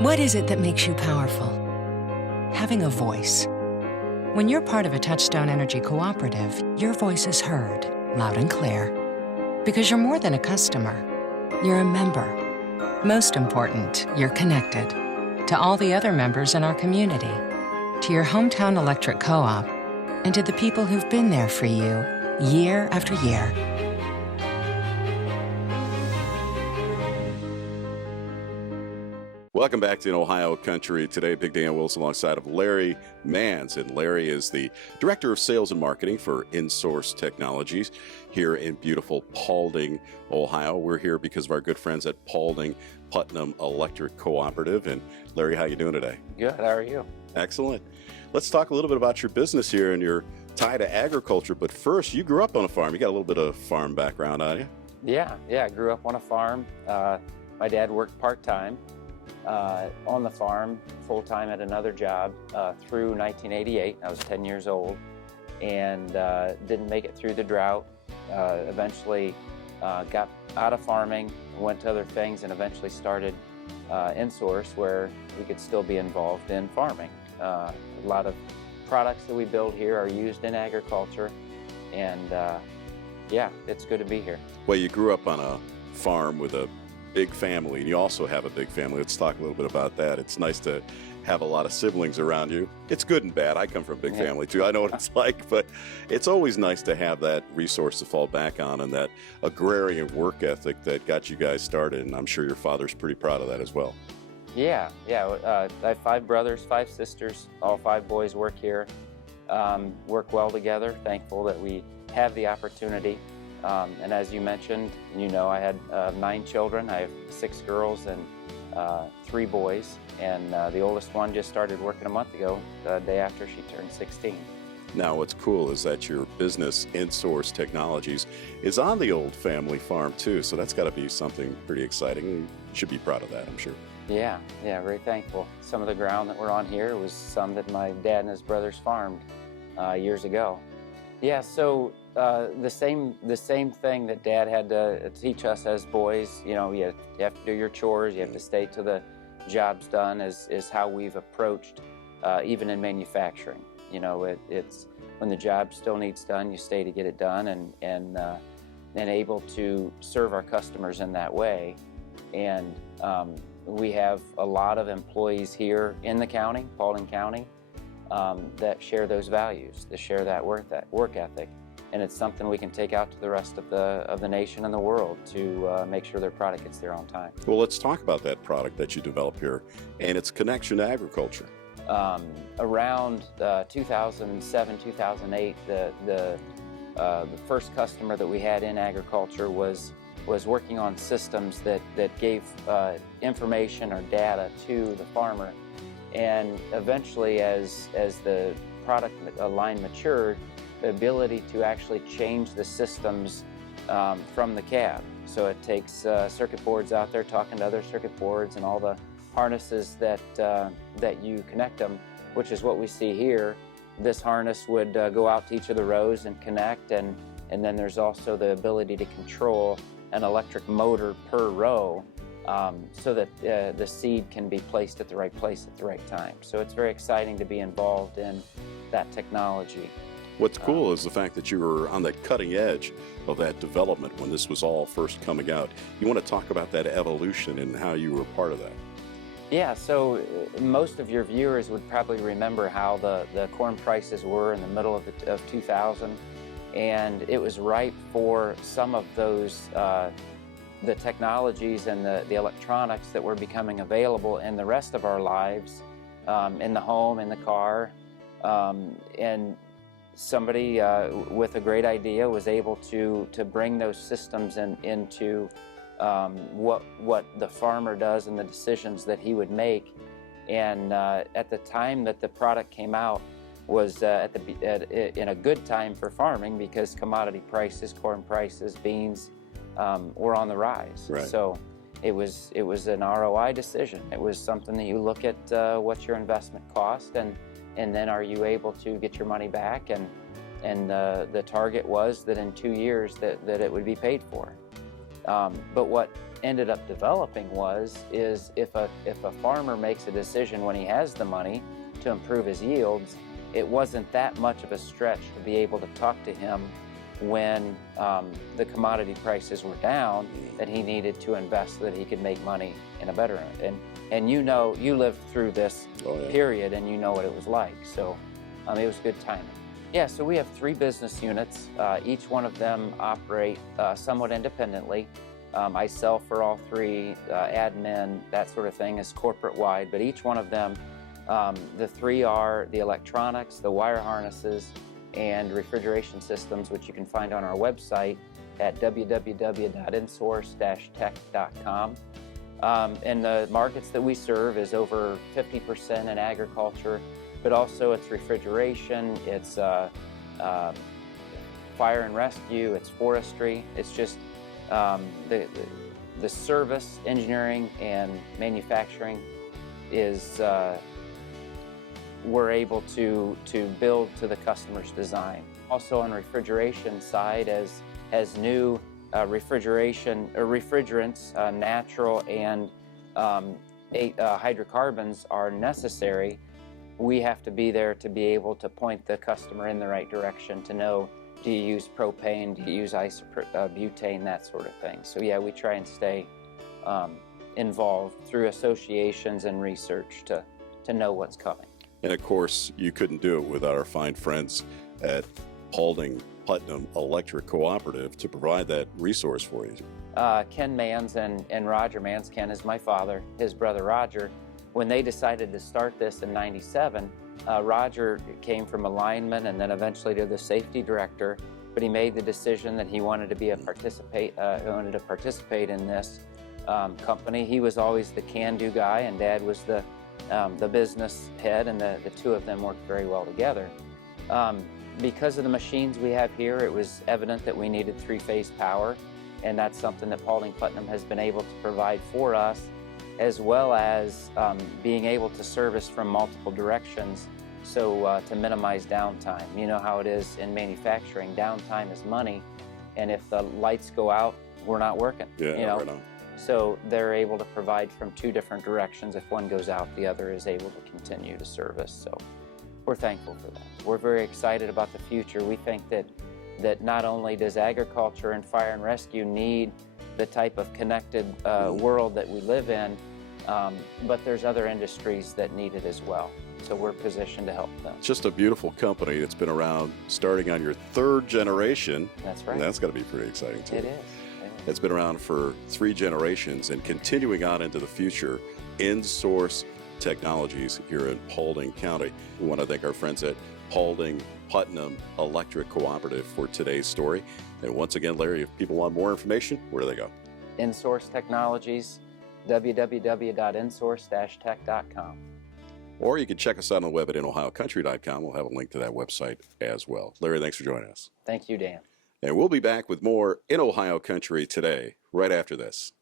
What is it that makes you powerful? Having a voice. When you're part of a Touchstone Energy cooperative, your voice is heard, loud and clear. Because you're more than a customer, you're a member. Most important, you're connected to all the other members in our community, to your hometown electric co-op, and to the people who've been there for you year after year. Welcome back to In Ohio Country. Today, Big Dan Wilson alongside of Larry Manz. And Larry is the Director of Sales and Marketing for InSource Technologies here in beautiful Paulding, Ohio. We're here because of our good friends at Paulding Putnam Electric Cooperative. And Larry, how you doing today? Good. How are you? Excellent. Let's talk a little bit about your business here and your tie to agriculture. But first, you grew up on a farm. You got a little bit of farm background on you? Yeah. I grew up on a farm. My dad worked part-time on the farm, full-time at another job through 1988. I was 10 years old and didn't make it through the drought. Eventually got out of farming, went to other things, and eventually started InSource, where we could still be involved in farming. A lot of products that we build here are used in agriculture, and yeah, it's good to be here. Well, you grew up on a farm with a big family, and you also have a big family. Let's talk a little bit about that. It's nice to have a lot of siblings around you. It's good and bad. I come from a big family too. I know what it's like, but it's always nice to have that resource to fall back on and that agrarian work ethic that got you guys started, and I'm sure your father's pretty proud of that as well. Yeah. I have 5 brothers, 5 sisters. All 5 boys work here, work well together. Thankful that we have the opportunity. And as you mentioned, I had 9 children. I have 6 girls and 3 boys. And the oldest one just started working a month ago, the day after she turned 16. Now, what's cool is that your business, InSource Technologies, is on the old family farm too. So that's got to be something pretty exciting. You should be proud of that, I'm sure. Yeah, very thankful. Some of the ground that we're on here was some that my dad and his brothers farmed years ago. Yeah, so the same thing that Dad had to teach us as boys, you have to do your chores, you have to stay till the job's done, is how we've approached even in manufacturing. It's when the job still needs done, you stay to get it done, and able to serve our customers in that way. And we have a lot of employees here in the county, Paulding County, that share those values, that share that work ethic. And it's something we can take out to the rest of the nation and the world to make sure their product gets there on time. Well, let's talk about that product that you develop here and its connection to agriculture. Around 2007, 2008, the first customer that we had in agriculture was working on systems that gave information or data to the farmer. And eventually, as the product line matured, the ability to actually change the systems from the cab. So it takes circuit boards out there talking to other circuit boards and all the harnesses that you connect them, which is what we see here. This harness would go out to each of the rows and connect, and then there's also the ability to control an electric motor per row, so that the seed can be placed at the right place at the right time. So it's very exciting to be involved in that technology. What's cool is the fact that you were on the cutting edge of that development when this was all first coming out. You want to talk about that evolution and how you were part of that? Yeah, so most of your viewers would probably remember how the corn prices were in the middle of 2000, and it was ripe for some of those the technologies and the electronics that were becoming available in the rest of our lives, in the home, in the car, and somebody with a great idea was able to bring those systems into what the farmer does and the decisions that he would make. And at the time that the product came out was in a good time for farming, because commodity prices, corn prices, beans, were on the rise. Right. So it was an ROI decision. It was something that you look at what's your investment cost, and then are you able to get your money back, and the target was that in 2 years that it would be paid for. But what ended up developing is if a farmer makes a decision when he has the money to improve his yields, it wasn't that much of a stretch to be able to talk to him when the commodity prices were down, that he needed to invest so that he could make money in a better end. And you know, you lived through this period and you know what it was like. So it was good timing. Yeah, so we have 3 business units. Each one of them operate somewhat independently. I sell for all 3, admin, that sort of thing is corporate-wide, but each one of them, the 3 are the electronics, the wire harnesses, and refrigeration systems, which you can find on our website at www.insource-tech.com. And the markets that we serve is over 50% in agriculture, but also it's refrigeration, it's fire and rescue, it's forestry. It's just the service, engineering, and manufacturing is we're able to build to the customer's design. Also on refrigeration side, as new refrigerants, natural and hydrocarbons are necessary, we have to be there to be able to point the customer in the right direction to know, do you use propane, do you use butane, that sort of thing. So yeah, we try and stay involved through associations and research to know what's coming. And of course, you couldn't do it without our fine friends at Paulding Electric Cooperative to provide that resource for you. Ken Manz and Roger Manz, Ken is my father, his brother Roger, when they decided to start this in '97, Roger came from a lineman and then eventually to the safety director, but he made the decision that he wanted to be participate in this company. He was always the can-do guy, and Dad was the business head, and the 2 of them worked very well together. Because of the machines we have here, it was evident that we needed 3-phase power, and that's something that Paulding Putnam has been able to provide for us, as well as being able to service from multiple directions, so to minimize downtime. You know how it is in manufacturing, downtime is money, and if the lights go out, we're not working. Yeah, you know? right on. So they're able to provide from 2 different directions. If one goes out, the other is able to continue to service. So we're thankful for that. We're very excited about the future. We think that not only does agriculture and fire and rescue need the type of connected world that we live in, but there's other industries that need it as well. So we're positioned to help them. It's just a beautiful company that's been around starting on your 3rd generation. That's right. And that's got to be pretty exciting too. It is. It's been around for 3 generations and continuing on into the future. InSource Technologies here in Paulding County. We want to thank our friends at Paulding Electric Cooperative for today's story. And once again, Larry, if people want more information, where do they go? InSource Technologies, www.insource-tech.com. Or you can check us out on the web at inohiocountry.com. We'll have a link to that website as well. Larry, thanks for joining us. Thank you, Dan. And we'll be back with more In Ohio Country today, right after this.